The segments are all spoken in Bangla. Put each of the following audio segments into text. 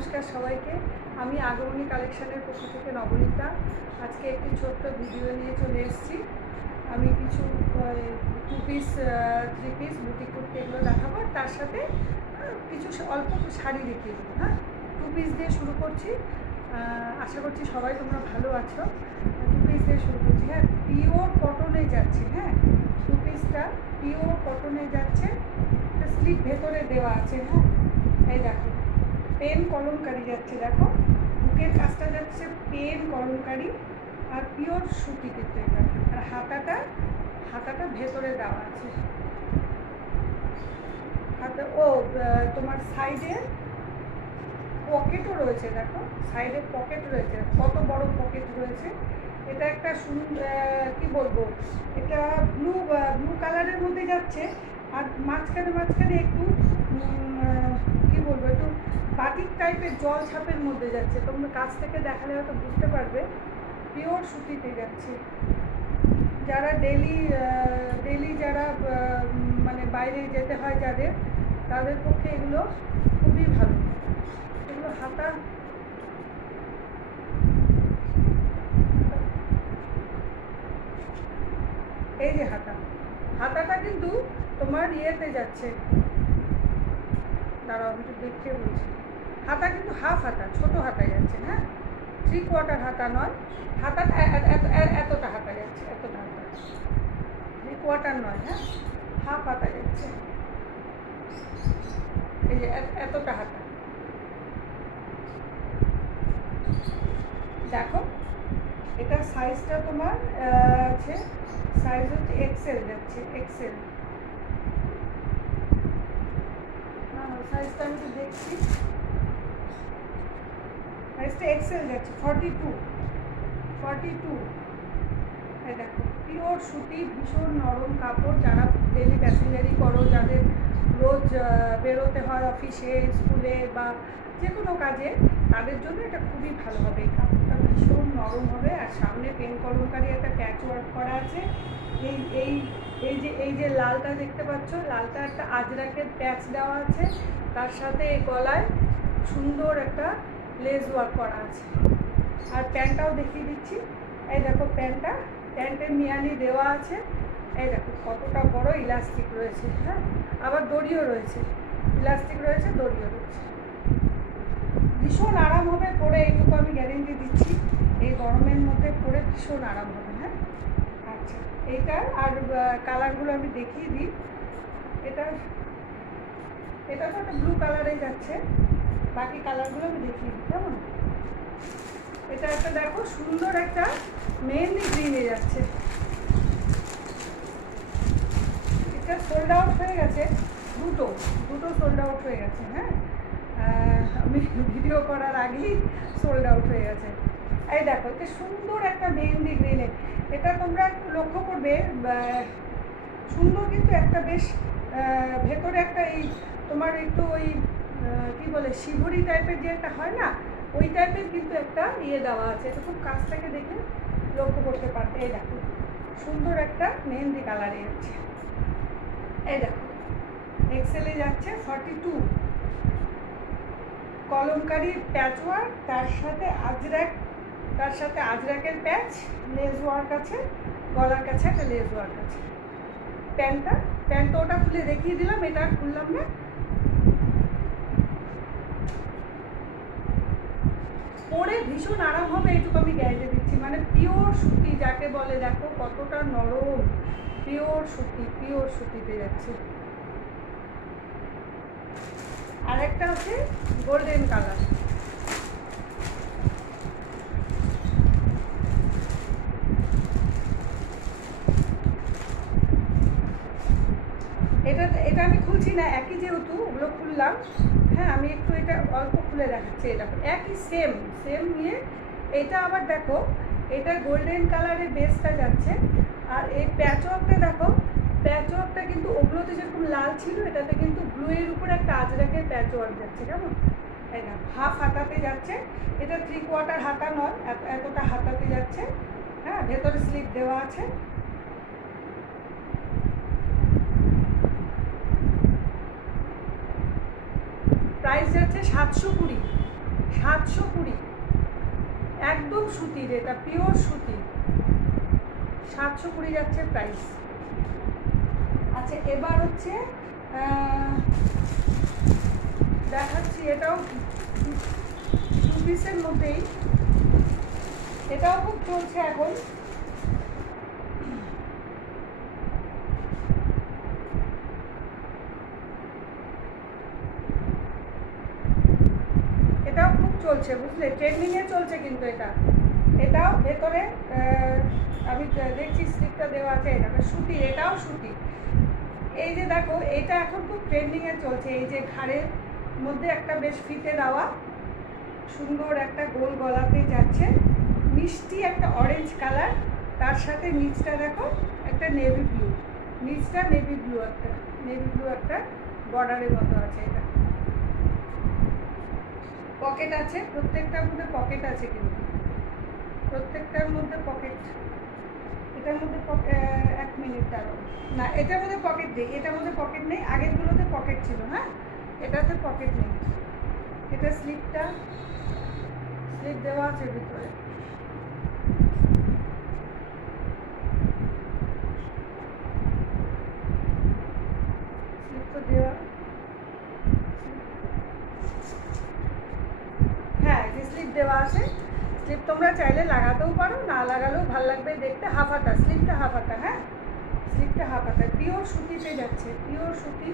নমস্কার সবাইকে। আমি আগমনী কালেকশনের পক্ষ থেকে নবনীতা। আজকে একটি ছোট্ট ভিডিও নিয়ে চলে এসেছি। আমি কিছু 2 পিস 3 পিস বুটিক কুর্তি এগুলো দেখাবো, তার সাথে কিছু অল্প শাড়ি দেখিয়ে দেবো। হ্যাঁ, 2 পিস দিয়ে শুরু করছি। আশা করছি সবাই তোমরা ভালো আছো। 2 পিস দিয়ে শুরু করছি। হ্যাঁ, পিওর কটনে যাচ্ছে। হ্যাঁ, 2 পিসটা পিওর কটনে যাচ্ছে, স্লিপ ভেতরে দেওয়া আছে। হ্যাঁ, এই দেখো পেন কলমকারি যাচ্ছে, দেখো বুকের কাজটা যাচ্ছে পেন কলমকারি আর পিওর সুতি কিন্তু এটা। আর হাতাটা ভেতরে দেওয়া আছে। হাতে তোমার সাইডে পকেটও রয়েছে, দেখো সাইডে পকেট রয়েছে, কত বড় পকেট রয়েছে। এটা একটা কি বলবো, এটা ব্লু কালারের মধ্যে যাচ্ছে। আর মাঝখানে একটু কি বলবো, একটু বাটিক টাইপের জল ছাপের মধ্যে যাচ্ছে। তোমরা কাছ থেকে দেখালে হয়তো বুঝতে পারবে। পিওর সুতিতে যাচ্ছে। যারা ডেলি যারা মানে বাইরে যেতে হয় যাদের, তাদের পক্ষে এগুলো খুবই ভালো। এগুলো হাতা, এই যে হাতাটা কিন্তু তোমার ইয়েতে যাচ্ছে। দাঁড়াও আমি একটু দেখতে বলছি। হাতা কিন্তু হাফ হাতা, ছোট হাতা যাচ্ছে। হ্যাঁ, 3/4 হাতা নয়, হাতাটা এতটা হাতা যাচ্ছে, এতটা হাতা, 3/4 নয়। হ্যাঁ, হাফ হাতা যাচ্ছে। এই যে এতটা হাতা, দেখো এটা সাইজটা তোমার আছে, সাইজ হচ্ছে এক্সেল যাচ্ছে, এক্সেল। সাইজটা আমি তো দেখছি, সাইজটা এক্সেল যাচ্ছে, 42। এই দেখো পিওর সুতি, ভীষণ নরম কাপড়। যারা ডেলি প্যাসেঞ্জারি করো, যাদের রোজ বেরোতে হয় অফিসে, স্কুলে বা যে কোনো কাজে, তাদের জন্য এটা খুবই ভালো হবে। এই কাপড়টা ভীষণ নরম হবে। আর সামনে পেন কলমকারি একটা প্যাচ ওয়ার্ক করা আছে। এই এই এই যে লালটা দেখতে পাচ্ছ, লালটা একটা আজরাকের প্যাচ দেওয়া আছে। তার সাথে এই গলায় সুন্দর একটা লেস ওয়ার্ক করা আছে। আর প্যান্টটাও দেখিয়ে দিচ্ছি। এই দেখো প্যান্টের মিয়ানি দেওয়া আছে। এই দেখো কতটা বড় ইলাস্টিক রয়েছে। হ্যাঁ, আবার দড়িও রয়েছে, ইলাস্টিক রয়েছে, দড়িও রয়েছে। ভীষণ আরাম হবে পরে, এইটুকু আমি গ্যারেন্টি দিচ্ছি। এই গরমের মধ্যে পরে ভীষণ আরাম হবে। হ্যাঁ, আচ্ছা এইটার আর কালারগুলো আমি দেখিয়ে দিই। এটা তো একটা ব্লু কালারে যাচ্ছে, বাকি কালারগুলো আমি দেখিয়ে দিই কেমন। এটা একটা দেখো সুন্দর একটা মেহেন্দি গ্রিনে যাচ্ছে। এটা সোল্ড আউট হয়ে গেছে, দুটো সোল্ড আউট হয়ে গেছে। হ্যাঁ, আমি ভিডিও করার আগেই সোল্ড আউট হয়ে গেছে। এই দেখো এটা সুন্দর একটা মেহেন্দি গ্রিনে। এটা তোমরা একটু লক্ষ্য করবে, সুন্দর কিন্তু একটা বেশ ভেতরে একটা এই তোমার একটু ওই কি বলে শিভরি টাইপের যে একটা হয় না, ওই টাইপের কিন্তু একটা দেওয়া আছে। এটা খুব কাছ থেকে দেখে লক্ষ্য করতে পারবে। এই দেখো সুন্দর একটা মেহেন্দি কালারে যাচ্ছে। এই দেখো এক্সেলে যাচ্ছে 42, কলমকারি প্যাচ ওয়ার্ক, তার সাথে আজরাকের প্যাচ, লেস ওয়ার্ক আছে, গলার কাছে একটা লেস ওয়ার্ক আছে। প্যান্ট ওটা খুলে দেখিয়ে দিলাম, এটা আর খুললাম না। পরে ভীষণ আরাম হবে, এইটুকু আমি গ্যারেন্টি দিচ্ছি। মানে পিওর সুতি যাকে বলে, দেখো কতটা নরম, পিওর সুতিতে যাচ্ছে। আরেকটা আছে গোল্ডেন কালার। এটা আমি খুলছি না, একই যেহেতু ওগুলো খুললাম। হ্যাঁ, আমি একটু এটা অল্প খুলে দেখাচ্ছি। এটা একই সেম নিয়ে এটা আবার দেখো, এটা গোল্ডেন কালারের বেসটা যাচ্ছে। আর এই প্যাচওয়ার্কটা দেখো, প্যাচওয়ার্কটা কিন্তু ওগুলোতে যেরকম লাল ছিল, এটাতে কিন্তু ব্লু এর উপর একটা আজরাকের প্যাচওয়ার্ক যাচ্ছে, কেমন। তাই না, হাফ হাতাতে যাচ্ছে। এটা 3/4 হাতা নয়, এতটা হাতাতে যাচ্ছে। হ্যাঁ, ভেতরে স্লিপ দেওয়া আছে। প্রাইস যাচ্ছে 720। 720, একদম সুতির, এটা পিওর সুতি, 720 যাচ্ছে প্রাইস। আচ্ছা, এবার হচ্ছে দেখাচ্ছি, এটাও 2 পিসের মধ্যেই, এটাও খুব চলছে এখন। এটাও খুব চলছে, বুঝলে, ট্রেন্ডিংয়ে চলছে কিন্তু এটাও ভেতরে আমি দেখছি স্লিপটা দেওয়া আছে, এটা সুতি, এটাও সুতি। এই যে দেখো, এটা এখন খুব ট্রেন্ডিংয়ে চলছে, এই যে ঘাড়ের মধ্যে একটা বেশ ফিতে দেওয়া সুন্দর একটা গোল গলাতে যাচ্ছে, মিষ্টি একটা অরেঞ্জ কালার, তার সাথে নিচটা দেখো একটা নেভি ব্লু, নিচটা নেভি ব্লু একটা বর্ডারের মতো আছে। এটা পকেট আছে, প্রত্যেকটার মধ্যে পকেট আছে, কিন্তু প্রত্যেকটার মধ্যে পকেট। এটার মধ্যে 1 মিনিট দাঁড়াও, না এটার মধ্যে পকেট নেই, এটার মধ্যে পকেট নেই, আগেরগুলোতে পকেট ছিল, হ্যাঁ এটাতে পকেট নেই। এটা স্লিপ দেওয়া আছে ভিতরে, স্লিপ তো দেওয়া, হ্যাঁ স্লিপ দেওয়া আছে। স্লিপ তোমরা চাইলে লাগাতেও পারো, না লাগালেও ভালো লাগবে দেখতে। হাফাটা, স্লিপটা হাফাটা, হ্যাঁ স্লিপটা হাফাটা, পিওর সুতিতে যাচ্ছে, পিওর সুতি।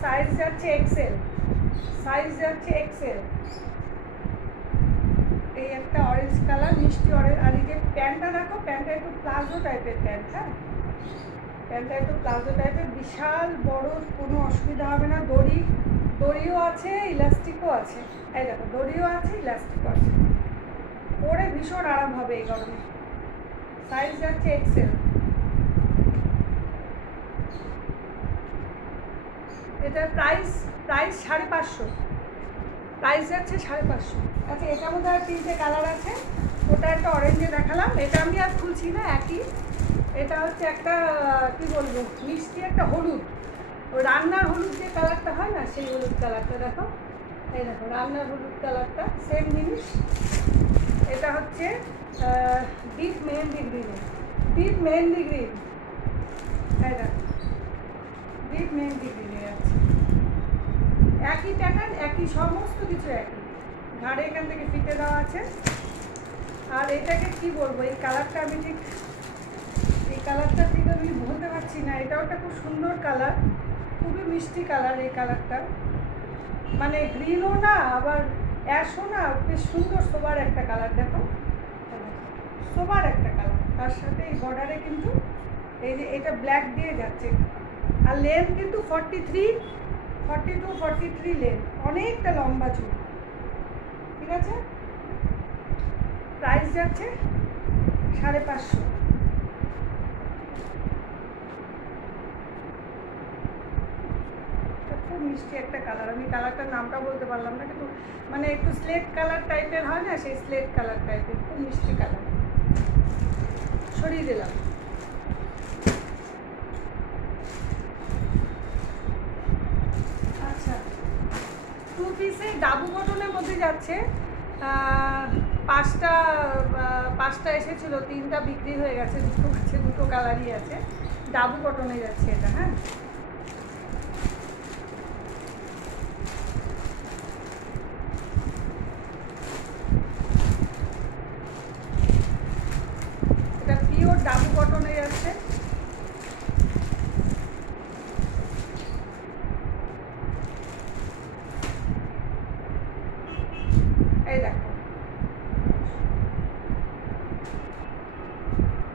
সাইজ যাচ্ছে এক্সেল, এই একটা অরেঞ্জ কালার, মিষ্টি অরেঞ্জ। আর এই যে প্যান্টটা দেখো, প্যান্টটা একটু প্লাজো টাইপের প্যান্ট, হ্যাঁ প্যান্টটা একটু প্লাজো টাইপের, বিশাল বড়, কোনো অসুবিধা হবে না। দড়িও আছে, ইলাস্টিকও আছে, এই দেখো দড়িও আছে, ইলাস্টিকও আছে, পরে ভীষণ আরাম হবে এই গরমে। সাইজ যাচ্ছে এক্সেল। এটার প্রাইস 550, প্রাইস যাচ্ছে 550। আচ্ছা, এটার মধ্যে আর 3টে কালার আছে, ওটা একটা অরেঞ্জে দেখালাম, এটা আমি আর খুলছি না, একই। এটা হচ্ছে একটা কি বলবো, মিষ্টি একটা হলুদ, ওই রান্নার হলুদ যে কালারটা হয় না, সেই হলুদ কালারটা দেখো, এই দেখো রান্নার হলুদ কালারটা, সেম জিনিস। এটা হচ্ছে ডিপ মেহেন্দি গ্রিন, এই দেখো ডিপ মেহেন্দি গ্রিনে আছে, একই প্যাটার্ন, একই সমস্ত কিছু একই, ঘাড়ে এখান থেকে ফিতে দেওয়া আছে। আর এটাকে কি বলবো, এই কালারটা আমি বলতে পারছি না, এটাও একটা খুব সুন্দর কালার, খুবই মিষ্টি কালার এই কালারটা, মানে গ্রিনও না আবার অ্যাশও না, বেশ সুন্দর সোবার একটা কালার। দেখো সোবার একটা কালার, তার সাথে এই বর্ডারে কিন্তু এই যে এটা ব্ল্যাক দিয়ে যাচ্ছে, আর লেন্থ কিন্তু 42-43 লেন্থ, অনেকটা লম্বা চুল, ঠিক আছে। প্রাইস যাচ্ছে 550। খুব মিষ্টি একটা কালার, আমি কালারটার নামটা বলতে পারলাম না, কিন্তু মানে একটু স্লেট কালার টাইপের হয় না, সেই স্লেট কালার টাইপের, খুব মিষ্টি কালার। সরিয়ে দিলাম। আচ্ছা, 2 পিসে ডাবু কটনের মধ্যে যাচ্ছে, পাঁচটা এসেছিলো, 3টা বিক্রি হয়ে গেছে, দুটো কালারই আছে, ডাবু কটনে যাচ্ছে এটা, হ্যাঁ এটা পিওর ডাবু কটনে যাচ্ছে। এই দেখো,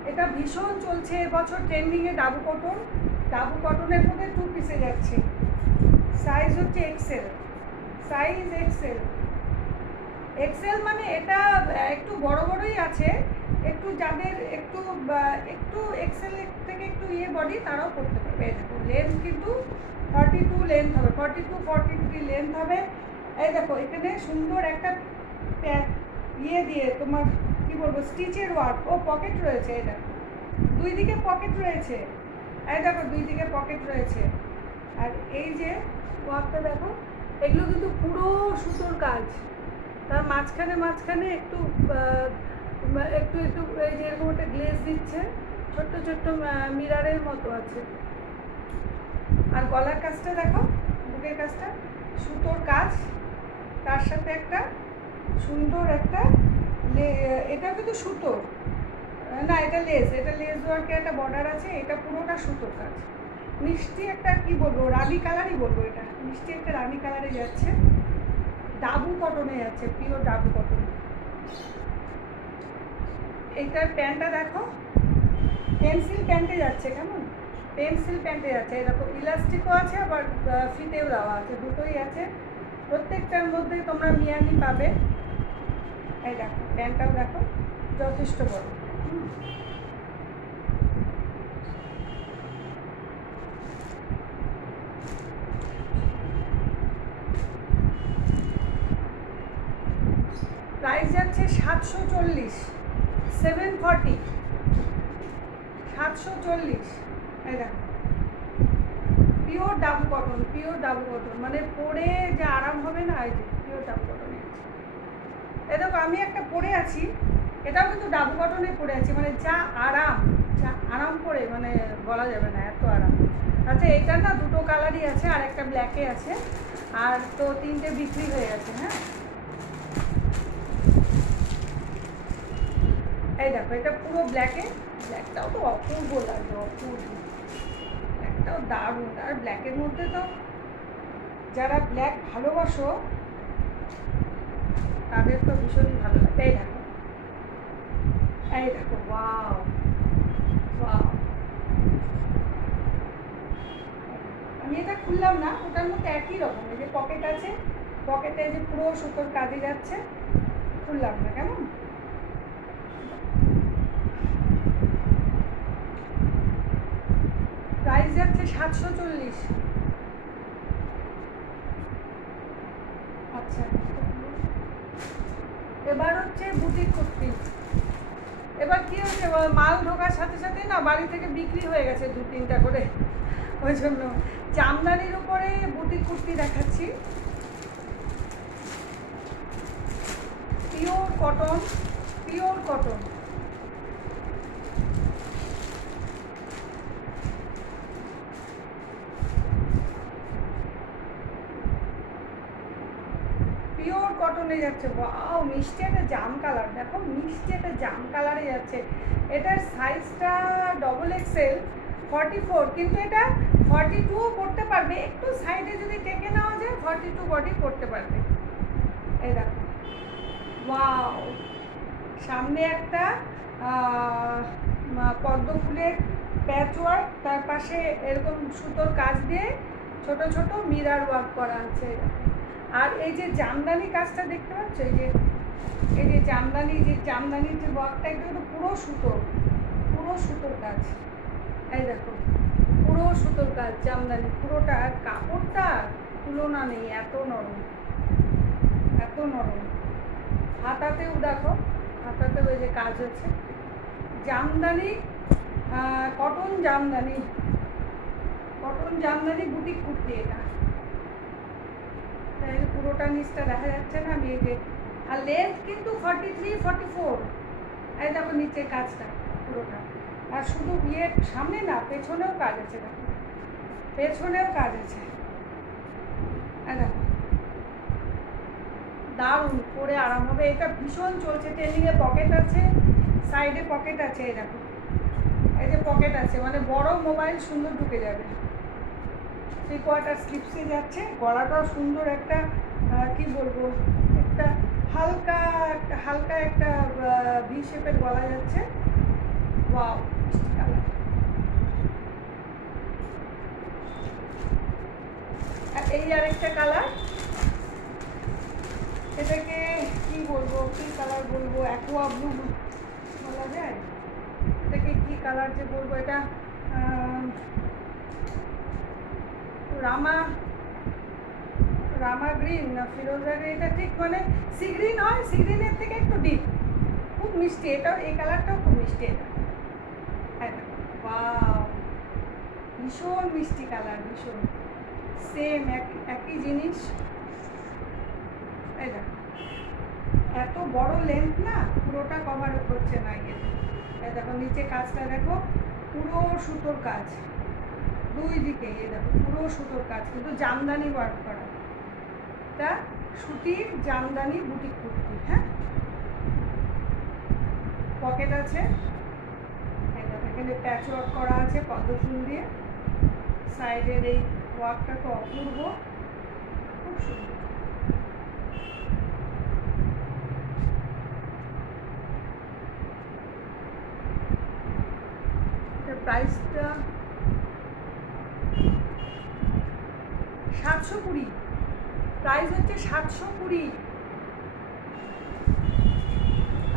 এটা ভীষণ চলছে এবছর ট্রেন্ডিংয়ে, ডাবু কটনের মধ্যে 2 পিসে যাচ্ছে, সাইজ হচ্ছে এক্সেল, এক্সেল মানে এটা একটু বড়ই আছে, একটু যাদের একটু এক্সেল থেকে একটু বডি, তারাও করতে পারবে। দেখো লেন্থ কিন্তু 42 লেন্থ হবে, 42-43 লেন্থ হবে। এই দেখো এখানে সুন্দর একটা দিয়ে তোমার কি বলবো, স্টিচের ওয়ার্ক, পকেট রয়েছে, এই দেখো 2 দিকে পকেট রয়েছে, এই দেখো 2 দিকে পকেট রয়েছে। আর এই যে ওয়ার্কটা দেখো, এগুলো কিন্তু পুরো সুতোর কাজ, তার মাঝখানে মাঝখানে একটু একটু একটু এই যে এরকম একটা গ্লেজ দিচ্ছে, ছোট্ট ছোট্ট মিরারের মতো আছে। আর গলার কাজটা দেখো, বুকের কাজটা সুতোর কাজ, তার সাথে একটা সুন্দর একটা এটা কিন্তু সুতো না, এটা লেস, এটা লেস ওয়ার্কে একটা বর্ডার আছে, এটা পুরোটা সুতোর কাজ। মিষ্টি একটা কি বলবো, রানি কালারই বলবো, এটা মিষ্টি একটা রানি কালারে যাচ্ছে, ডাবু কটনে যাচ্ছে, পিওর ডাবু কটন। এইটার প্যান্টটা দেখো, পেন্সিল প্যান্টে যাচ্ছে, কেমন পেন্সিল প্যান্টে যাচ্ছে, এরকম ইলাস্টিকও আছে আবার ফিতেও দেওয়া আছে, দুটোই আছে। প্রত্যেকটার মধ্যে তোমরা মিয়ানি পাবে। এই দেখো প্যান্টটাও দেখো যথেষ্ট বড়। প্রাইস যাচ্ছে 740, 740, 740। এই দেখো pure dabu cotton, pure dabu cotton, মানে পরে যে আরাম হবে না, এই যে পিওর ডাবু কটনে আছে। এই দেখো আমি একটা পরে আছি, এটাও কিন্তু ডাবু কটনে পরে আছি, মানে যা আরাম, যা আরাম করে মানে বলা যাবে না, এত আরাম। আচ্ছা এইটার না দুটো কালারই আছে, আর একটা ব্ল্যাকে আছে, আর তো তিনটে বিক্রি হয়ে গেছে। হ্যাঁ এই দেখো এটা পুরো ব্ল্যাকে, ব্ল্যাকটাও তো অপূর্ব লাগবে, অপূর্ব, ব্ল্যাকটাও দারুণ। আর ব্ল্যাকের মধ্যে তো যারা ব্ল্যাক ভালোবাসো তাদের তো ভীষণই ভালো লাগে। এই দেখো, এই দেখো, ওয়াও ওয়াও। আমি এটা খুললাম না, ওটার মধ্যে একই রকম, এই যে পকেট আছে, পকেটে যে পুরো সুতোর কাজে যাচ্ছে, খুললাম না, কেমন। প্রাইস যাচ্ছে 740। আচ্ছা এবার হচ্ছে বুটিক কুর্তি। এবার কি হয়েছে, মাল ঢোকার সাথে সাথে না বাড়ি থেকে বিক্রি হয়ে গেছে 2-3টা করে, ওই জন্য জামদানির উপরে বুটিক কুর্তি দেখাচ্ছি, pure cotton, pure cotton. Pure কটনে যাচ্ছে, ওয়াও মিষ্টি একটা জাম কালার, দেখো মিষ্টি একটা জাম কালারে যাচ্ছে। এটার সাইজটা XXL 44, কিন্তু এটা 42ও পড়তে পারবে, একটু সাইডে যদি টেকে নেওয়া যায় 42 বডি পড়তে পারবে। এই দেখো ওয়াও, সামনে একটা পদ্ম ফুলের প্যাচ ওয়ার্ক, তার পাশে এরকম সুতোর কাজ দিয়ে ছোট ছোট মিরার ওয়ার্ক করা আছে। আর এই যে জামদানি কাজটা দেখতে পাচ্ছ, এই যে জামদানির যে ওয়ার্কটা, এটা কিন্তু পুরো সুতো, পুরো সুতোর কাজ। এই দেখো পুরো সুতোর কাজ জামদানি পুরোটা, আর কাপড়টা তুলনা নেই, এত নরম, এত নরম। হাতাতেও দেখো, হাতাতেও এই যে কাজ আছে, Jamdani, cotton Jamdani, cotton Jamdani boutique kurti এটা। তাই পুরোটা নিচটা দেখা যাচ্ছে না, আমি এই যে, আর লেন্থ কিন্তু 43, 44। এই দেখো নিচের কাজটা পুরোটা, আর শুধু সামনে না, পেছনেও কাজ আছে, দেখো পেছনেও কাজ আছে। দেখো দারুণ, পরে আরাম হবে, এটা ভীষণ চলছে ট্রেন্ডিংয়ে। পকেট আছে, সাইডে পকেট আছে, এই দেখো এই যে পকেট আছে, মানে বড় মোবাইল সুন্দর ঢুকে যাবে। 3/4 স্লিপসে যাচ্ছে, গলাটাও সুন্দর একটা কি বলবো, একটা হালকা হালকা একটা ভি শেপের গলা যাচ্ছে। ওয়াও মিষ্টি কালার। আর এই আরেকটা কালার, এটাকে কি বলবো, কি কালার বলবো, অ্যাকোয়া ব্লু বলা যায়, এটাকে কি কালার যে বলবো, এটা রামা রামা গ্রিন না ফিরোজা গ্রিন, এটা ঠিক মানে সি গ্রিন হয়, সি গ্রিনের থেকে একটু ডিপ, খুব মিষ্টি, এটাও এই কালারটাও খুব মিষ্টি। এটা ওয়াও ভীষণ মিষ্টি কালার, ভীষণ সেম একই জিনিস, এই দেখো এত বড় লেন্থ না, পুরোটা কভার করছে না গেলে। এই দেখো নিচে কাজটা দেখো, পুরো সুতোর কাজ দুই দিকে। এই দেখো পুরো সুতোর কাজ, কিন্তু জামদানি ওয়ার্ক করা। এটা সুতির জামদানি বুটিক কুর্তি। হ্যাঁ, পকেট আছে, এই দেখো এখানে প্যাচ ওয়ার্ক করা আছে পদ্ম ফুল দিয়ে। সাইডের এই ওয়ার্কটা তো অপূর্ব, খুব সুন্দর। প্রাইসটা 720, প্রাইস হচ্ছে 720।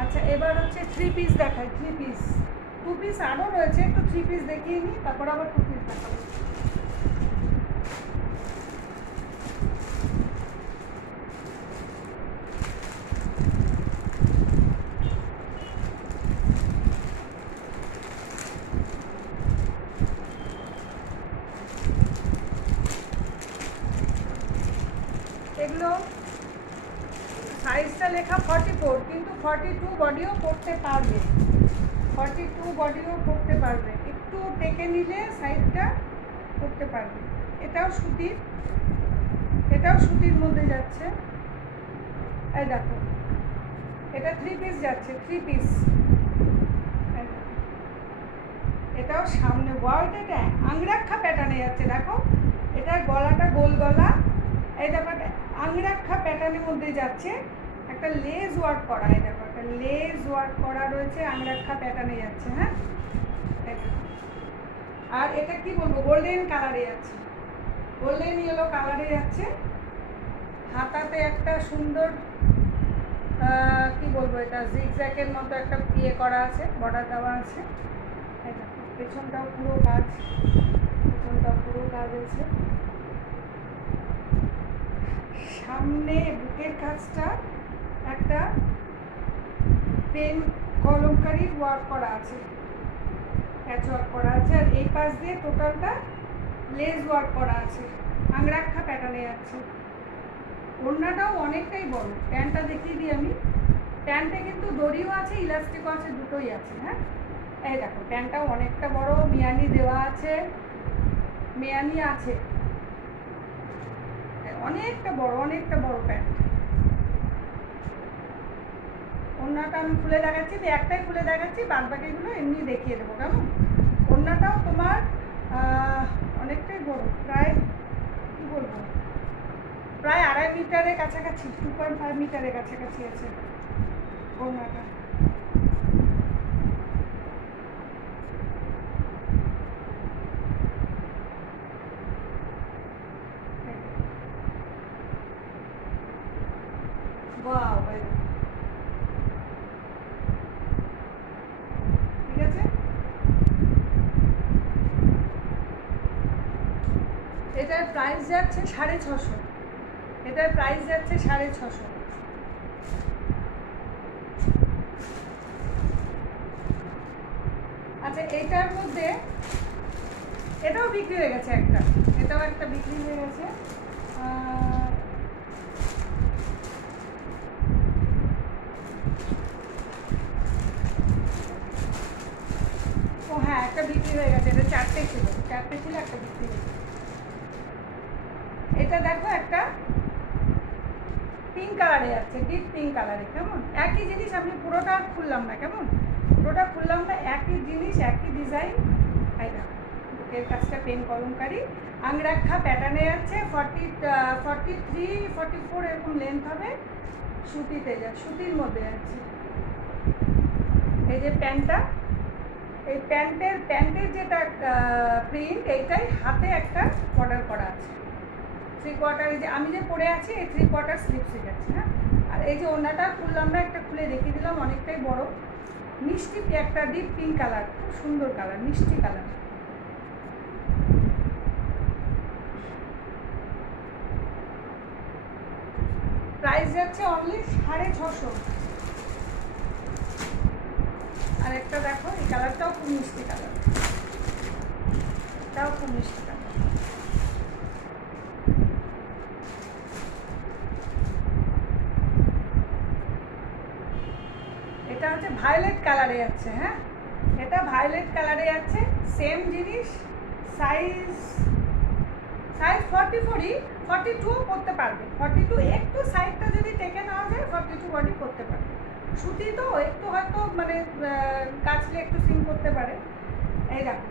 আচ্ছা, এবার হচ্ছে 3 পিস দেখাই। 3 পিস, 2 পিস আরও রয়েছে, একটু 3 পিস দেখিয়ে নিই, তারপর আবার 2 পিস দেখাবো। এগুলো সাইজটা লেখা 44, কিন্তু 42 বডিও পরতে পারবে, 42 বডিও পরতে পারবে, একটু টেকে নিলে সাইজটা করতে পারবে। এটাও সুতির, এটাও সুতির মধ্যে যাচ্ছে। এই দেখো এটা 3 পিস যাচ্ছে, 3 পিস। এটাও সামনে ওয়ার্ডটা আংরাক্ষা প্যাটার্নে যাচ্ছে। দেখো এটার গলাটা গোল গলা, এই দেখো আংরাক্ষা প্যাটার্নের মধ্যে যাচ্ছে, একটা লেজ ওয়ার্ক করা। এই দেখো একটা লেজ ওয়ার্ক করা রয়েছে, আংরাক্ষা প্যাটার্নে যাচ্ছে। হ্যাঁ, আর এটা কি বলবো, গোল্ডেন কালারে যাচ্ছে, গোল্ডেন ইয়েলো কালারে যাচ্ছে। হাতাতে একটা সুন্দর কি বলবো, এটা জিগজ্যাগের মতো একটা ইয়ে করা আছে, বর্ডার দেওয়া আছে। পেছনটাও পুরো কাজ, পেছনটাও পুরো কাজ আছে। সামনে বুকের কাজটা একটা পেন কলমকারি ওয়ার্ক করা আছে, প্যাচ ওয়ার্ক করা আছে। আর এই পাশ দিয়ে টোটালটা লেস ওয়ার্ক করা আছে, আংরাক্ষা প্যাটার্নে যাচ্ছে। ওড়নাটাও অনেকটাই বড়। প্যান্টটা দেখিয়ে দিই আমি। প্যান্টে কিন্তু দড়িও আছে, ইলাস্টিকও আছে, দুটোই আছে। হ্যাঁ, এই দেখো প্যান্টটাও অনেকটা বড়, মিয়ানি দেওয়া আছে, মিয়ানি আছে, অনেকটা বড়, অনেকটা বড় প্যান্ট। ওড়নাটা আমি খুলে দেখাচ্ছি, একটাই খুলে দেখাচ্ছি, বাদ বাকিগুলো এমনি দেখিয়ে দেবো, কেমন? ওড়নাটাও তোমার অনেকটাই বড়, প্রায় কি বলবো, প্রায় 2.5 মিটারের কাছাকাছি, 2.5 মিটারের কাছাকাছি আছে ওড়নাটা। ঠিক আছে, এটার প্রাইস যাচ্ছে 650, এটার প্রাইস যাচ্ছে 650। আচ্ছা, এটার মধ্যে এটাও বিক্রি হয়ে গেছে একটা, এটাও একটা বিক্রি হয়ে গেছে। ও হ্যাঁ, একটা বিক্রি হয়ে গেছে, এটা 4টে ছিল, একটা বিক্রি হয়েছে। এটা দেখো একটা পিঙ্ক কালারে যাচ্ছে, ডিপ পিঙ্ক কালারে। কেমন? একই জিনিস, আমি পুরোটা খুললাম না, কেমন? পুরোটা খুললাম না, একই জিনিস, একই ডিজাইন। এই দেখো বুকের কাজটা পেন কলমকারি, আংরাক্ষা প্যাটার্নে যাচ্ছে। 43, 44 এরকম লেন্থ হবে, সুতিতে যাচ্ছে, সুতির মধ্যে যাচ্ছে। এই যে প্যান্টটা, এই প্যান্টের যেটা প্রিন্ট, এইটাই হাতে একটা বর্ডার করা আছে। 3/4, এই যে আমি যে পরে আছি, এই 3/4 স্লিপসে যাচ্ছে। হ্যাঁ, আর এই যে ওড়নাটা খুললাম না, একটা খুলে দেখিয়ে দিলাম, অনেকটাই বড়, মিষ্টি একটা ডিপ পিঙ্ক কালার, খুব সুন্দর কালার, মিষ্টি কালার। প্রাইস যাচ্ছে অনলি 650। আর একটা দেখো, এই কালারটাও খুব মিষ্টি কালার, এটাও খুব মিষ্টি কালার। হচ্ছে ভায়োলেট কালারে যাচ্ছে। হ্যাঁ, এটা ভায়োলেট কালারে যাচ্ছে, সেম জিনিস। সাইজ সাইজ 44ই, 42ও পরতে পারবে। 42 একটু সাইডটা যদি টেকে নেওয়া যায় 42 বডি করতে পারবে। সুতি তো একটু হয়তো মানে কাচলে একটু সিম করতে পারে। এই দেখো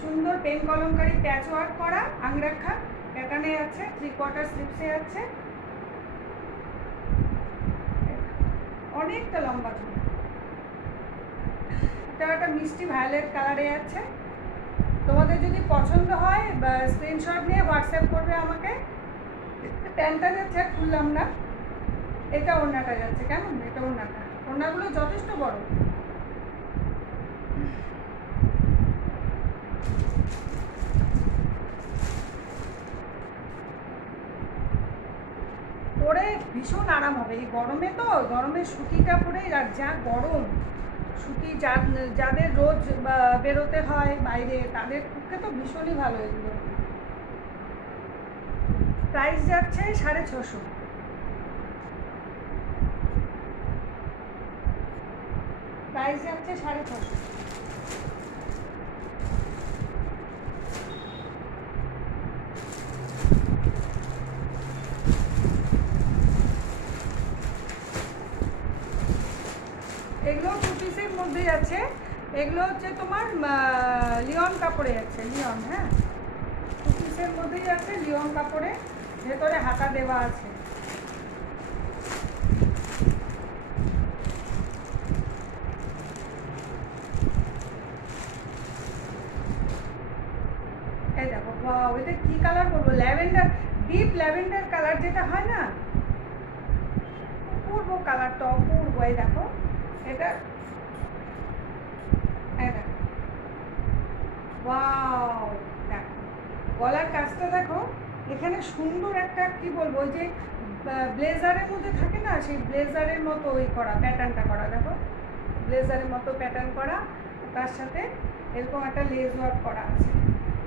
সুন্দর পেন কলমকারি প্যাচ ওয়ার্ক করা আংরাখা প্যাটার্নে আছে, 3/4 স্লিপসে আছে, অনেকটা লম্বা চুল। এটা একটা মিষ্টি ভায়োলেট কালারে আছে। তোমাদের যদি পছন্দ হয় বা স্ক্রিনশট নিয়ে হোয়াটসঅ্যাপ করবে আমাকে। প্যান্টটা যাচ্ছে, খুললাম না, এটা ওড়নাটা যাচ্ছে। কেমন এটা ওড়নাটা? ওড়নাগুলো যথেষ্ট বড়। পরে ভীষণ আরাম হবে এই গরমে। তো গরমে সুতিটা পরে, আর যা গরম সুতি, যাদের রোজ বেরোতে হয় বাইরে তাদের পক্ষে তো ভীষণই ভালো এগুলো। প্রাইস যাচ্ছে 650। প্রাইস যাচ্ছে 650। এগুলো 2 পিসের মধ্যেই আছে। এগুলো হচ্ছে তোমার লিওন কাপড়ে আছে, লিওন। হ্যাঁ, 2 পিসের মধ্যেই আছে, লিওন কাপড়ে, ভেতরে হাতা দেওয়া আছে। এই দেখো, ওয়াও, এটা কি কালার বলবো, ল্যাভেন্ডার, ডিপ ল্যাভেন্ডার কালার যেটা হয় না, অপূর্ব কালারটা, অপূর্ব। এই দেখো এটা, এই দেখো, ওয়াও, দেখো গলার কাজটা দেখো। এখানে সুন্দর একটা কি বলবো, ওই যে ব্লেজারের মধ্যে থাকে না, সেই ব্লেজারের মতো ওই করা প্যাটার্নটা করা। দেখো ব্লেজারের মতো প্যাটার্ন করা, তার সাথে এরকম একটা লেস ওয়ার্ক করা আছে।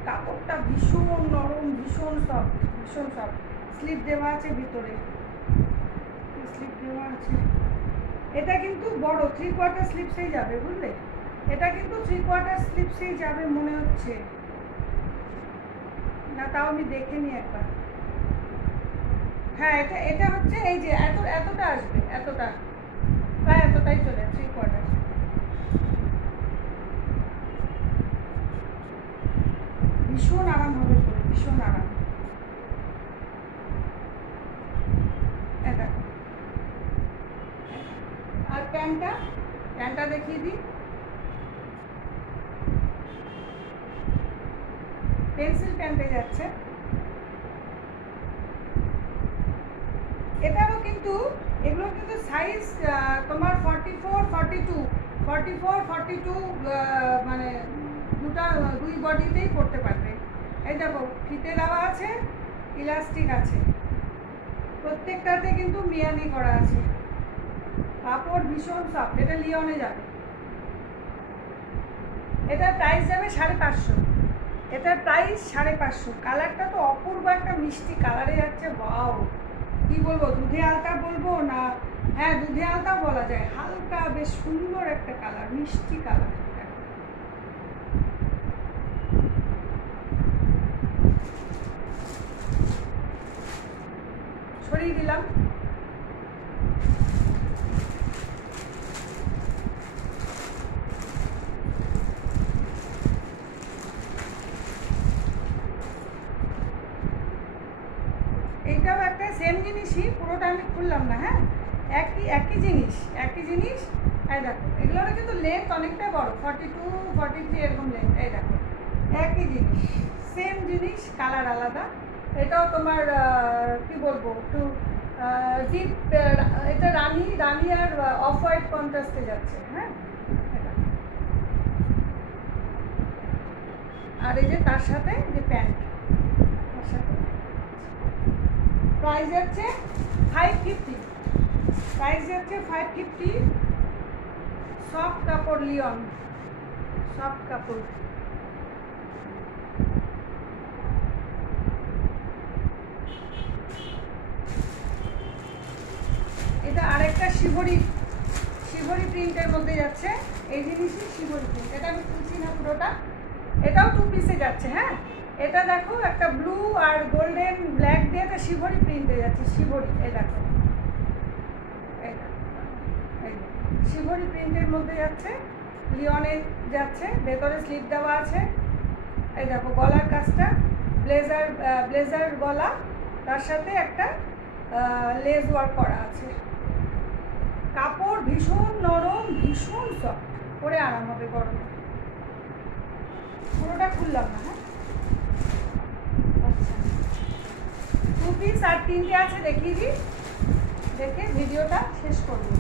কাপড়টা ভীষণ নরম, ভীষণ সফট, ভীষণ সফট। স্লিপ দেওয়া আছে ভিতরে, স্লিপ দেওয়া আছে। এটা কিন্তু বড় 3/4 স্লিপসেই যাবে, বুঝলে? এটা কিন্তু 3/4 স্লিপসেই যাবে মনে হচ্ছে না, তাও আমি দেখে নিই একবার। হ্যাঁ, এটা এটা হচ্ছে এই যে এতটা আসবে, এতটা, প্রায় এতটাই চলে 3/4। ভীষণ আরাম হবে পরে, ভীষণ আরাম। এটা আর প্যান্টটা দেখিয়ে দিই। পেন্সিল প্যান্টে যাচ্ছে। এটারও কিন্তু, এগুলো কিন্তু সাইজ তোমার 44, 42, 44, 42 মানে দুই বডিতেই পড়তে পারবে। এই দেখো ফিতে দেওয়া আছে, ইলাস্টিক আছে, প্রত্যেকটাতে কিন্তু মিয়ানি করা আছে। কাপড় ভীষণ সফট। এটা লিওনে যাবে। এটার প্রাইস যাবে 550। এটার প্রাইস 550। কালারটা তো অপূর্ব একটা মিষ্টি কালারে যাচ্ছে। ওয়াও, কি বলবো, দুধে আলতা বলবো না, হ্যাঁ দুধে আলতা বলা যায়। হালকা বেশ সুন্দর একটা কালার, মিষ্টি কালার। সরিয়ে দিলাম। এইটাও একটা সেম জিনিসই, পুরোটা আমি খুললাম না। হ্যাঁ, একই জিনিস, একই জিনিস। এই দেখো এগুলোর কিন্তু লেন্থ অনেকটা বড়, 42, 43 এরকম লেন্থ। এই দেখো একই জিনিস, সেম জিনিস, কালার আলাদা। এটাও তোমার কি বলবো, একটু ডিপ, এটা রানি আর অফ হোয়াইট কন্ট্রাস্টে যাচ্ছে। হ্যাঁ, আর এই যে তার সাথে যে প্যান্ট, তার সাথে প্রাইস যাচ্ছে 550। প্রাইস যাচ্ছে 550। সফট কাপড়, লিওন, সফট কাপড়। এটা আরেকটা শিবরি শিবরি প্রিন্টের মধ্যে যাচ্ছে, এই জিনিসই শিবরি প্রিন্ট। এটা আমি খুলছি না পুরোটা, এটাও 2 পিসে যাচ্ছে। হ্যাঁ, এটা দেখো একটা ব্লু আর গোল্ডেন ব্ল্যাক দিয়ে একটা শিবরি প্রিন্টে যাচ্ছে, শিবরি। এই দেখো, শিবরি প্রিন্টের মধ্যে যাচ্ছে, লিওনে যাচ্ছে, ভেতরে স্লিপ দেওয়া আছে। এই দেখো গলার কাজটা ব্লেজার গলা, তার সাথে একটা লেস ওয়ার্ক করা আছে। কাপড় ভীষণ নরম, ভীষণ সফট, পরে আরাম হবে গরমে। পুরোটা খুললাম না। হ্যাঁ, আচ্ছা, 2 পিস আর 3টে আছে, দেখিয়ে দিই, দেখে ভিডিওটা শেষ করবো।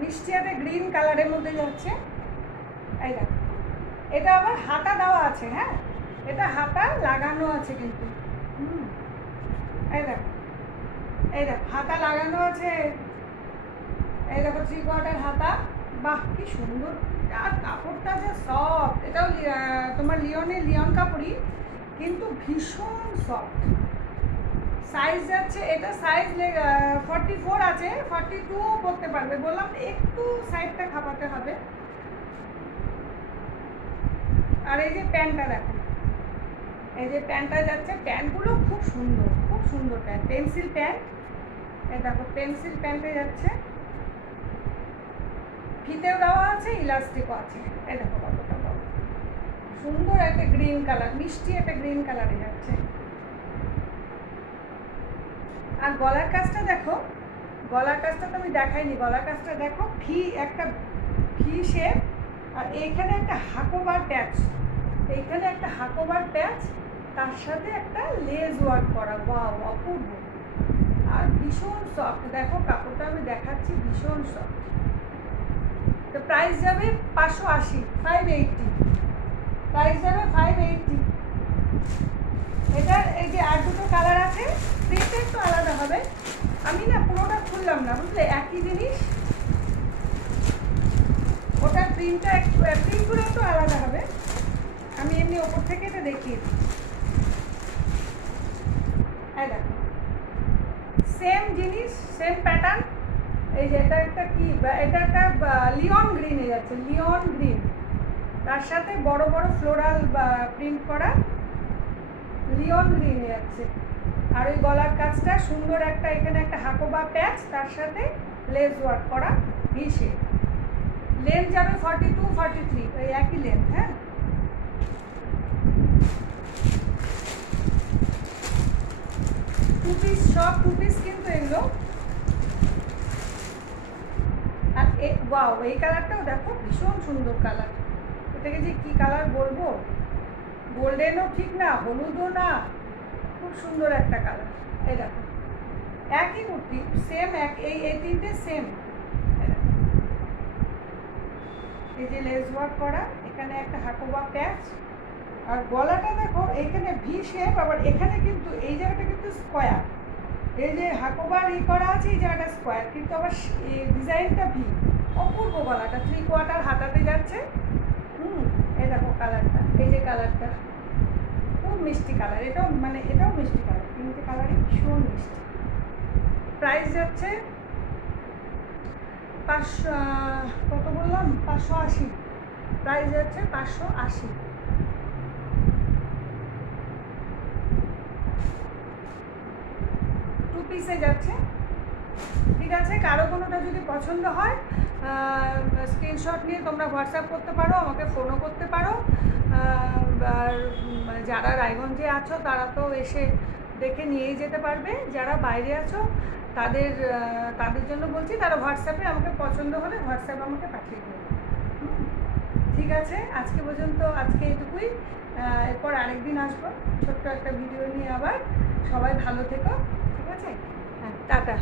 মিষ্টি একটা গ্রিন কালারের মধ্যে যাচ্ছে। এই দেখো, এটা আবার হাতা দেওয়া আছে। হ্যাঁ, এটা হাতা লাগানো আছে কিন্তু। এই দেখো, এই দেখো হাতা লাগানো আছে। এই দেখো 3/4 হাতা। বাহ, কি সুন্দর! আর কাপড়টা যে সফট, এটাও তোমার লিওন কাপড়ই, কিন্তু ভীষণ সফট। সাইজ যাচ্ছে, এটা সাইজ 44 আছে, 42ও পরতে পারবে। বললাম একটু সাইডটা খাপাতে হবে। আর এই যে প্যান্টটা দেখো, এই যে প্যান্টটা যাচ্ছে, প্যান্টগুলো খুব সুন্দর, খুব সুন্দর প্যান্ট, পেন্সিল প্যান্ট। এই দেখো পেন্সিল প্যান্টে যাচ্ছে, ফিতেও দেওয়া আছে, ইলাস্টিকও আছে। এই দেখো কতটা বড় সুন্দর একটা গ্রিন কালার, মিষ্টি একটা গ্রিন কালারে যাচ্ছে। আর গলার কাজটা দেখো, গলার কাজটা তো আমি দেখাইনি। গলার কাজটা দেখো, একটা ভি শেপ, আর এইখানে একটা হাকোবার প্যাচ, এইখানে একটা হাকোবার প্যাচ, তার সাথে একটা লেস ওয়ার্ক করা। ওয়াও, অপূর্ব! আর ভীষণ সফট। দেখো কাপড়টা আমি দেখাচ্ছি, ভীষণ সফট। তো প্রাইস যাবে 580, 580 প্রাইস যাবে 580। এটার এই যে আর দুটো কালার আছে, প্রিন্টটা একটু আলাদা হবে। আমি না পুরোটা খুললাম না, বুঝলে, একই জিনিস। ওটার প্রিন্টগুলো একটু আলাদা হবে। আমি এমনি ওপর থেকে এটা দেখিয়ে দিই। এই দেখো, সেম জিনিস, সেম প্যাটার্ন। এই যে এটা একটা কি, এটা একটা লিওন গ্রিনে যাচ্ছে, লিওন গ্রিন, তার সাথে বড় বড় ফ্লোরাল প্রিন্ট করা লিওন গ্রিনে যাচ্ছে। আর ওই গলার কাজটা সুন্দর একটা, এখানে একটা হাকোবা প্যাচ, তার সাথে লেস ওয়ার্ক করা ভি শেপ। লেন্থ যাবে 42, 43, ওই একই লেন্থ। হ্যাঁ, সব 2 পিস কিন্তু এগুলো। আর ওয়াও, এই কালারটাও দেখো, ভীষণ সুন্দর কালার। এটাকে যে কি কালার বলবো, গোল্ডেনও ঠিক না, হলুদও না, খুব সুন্দর একটা কালার। এই দেখো, একই কুর্তি, সেম এই 3টে সেম। এই যে লেস ওয়ার্ক করা, এখানে একটা হাকোবা প্যাচ, আর গলাটা দেখো এখানে ভি শেপ, আবার এখানে কিন্তু এই জায়গাটা কিন্তু স্কোয়ার। এই যে হাকোবার করা আছে, এই জায়গাটা স্কোয়ার, কিন্তু আবার ডিজাইনটা ভি। অপূর্ব গলাটা, 3/4 হাতাতে যাচ্ছে। এই দেখো কালারটা, এই যে কালারটা খুব মিষ্টি কালার। এটাও মিষ্টি কালার, 3টে কালারই ভীষণ মিষ্টি। প্রাইস যাচ্ছে 500, কত বললাম, 580। প্রাইস যাচ্ছে 580। 2 পিসে যাচ্ছে। ঠিক আছে, কারো কোনোটা যদি পছন্দ হয়, স্ক্রিনশট নিয়ে তোমরা হোয়াটসঅ্যাপ করতে পারো, আমাকে ফোনও করতে পারো। আর যারা রায়গঞ্জে আছো তারা তো এসে দেখে নিয়েই যেতে পারবে। যারা বাইরে আছো তাদের জন্য বলছি, তারা হোয়াটসঅ্যাপে আমাকে পছন্দ হলে হোয়াটসঅ্যাপ আমাকে পাঠিয়ে দেবে। ঠিক আছে, আজকে পর্যন্ত, আজকে এটুকুই। এরপর আরেকদিন আসবো ছোট্ট একটা ভিডিও নিয়ে আবার। সবাই ভালো থেকো। ঠিক আছে, হ্যাঁ, টাটা।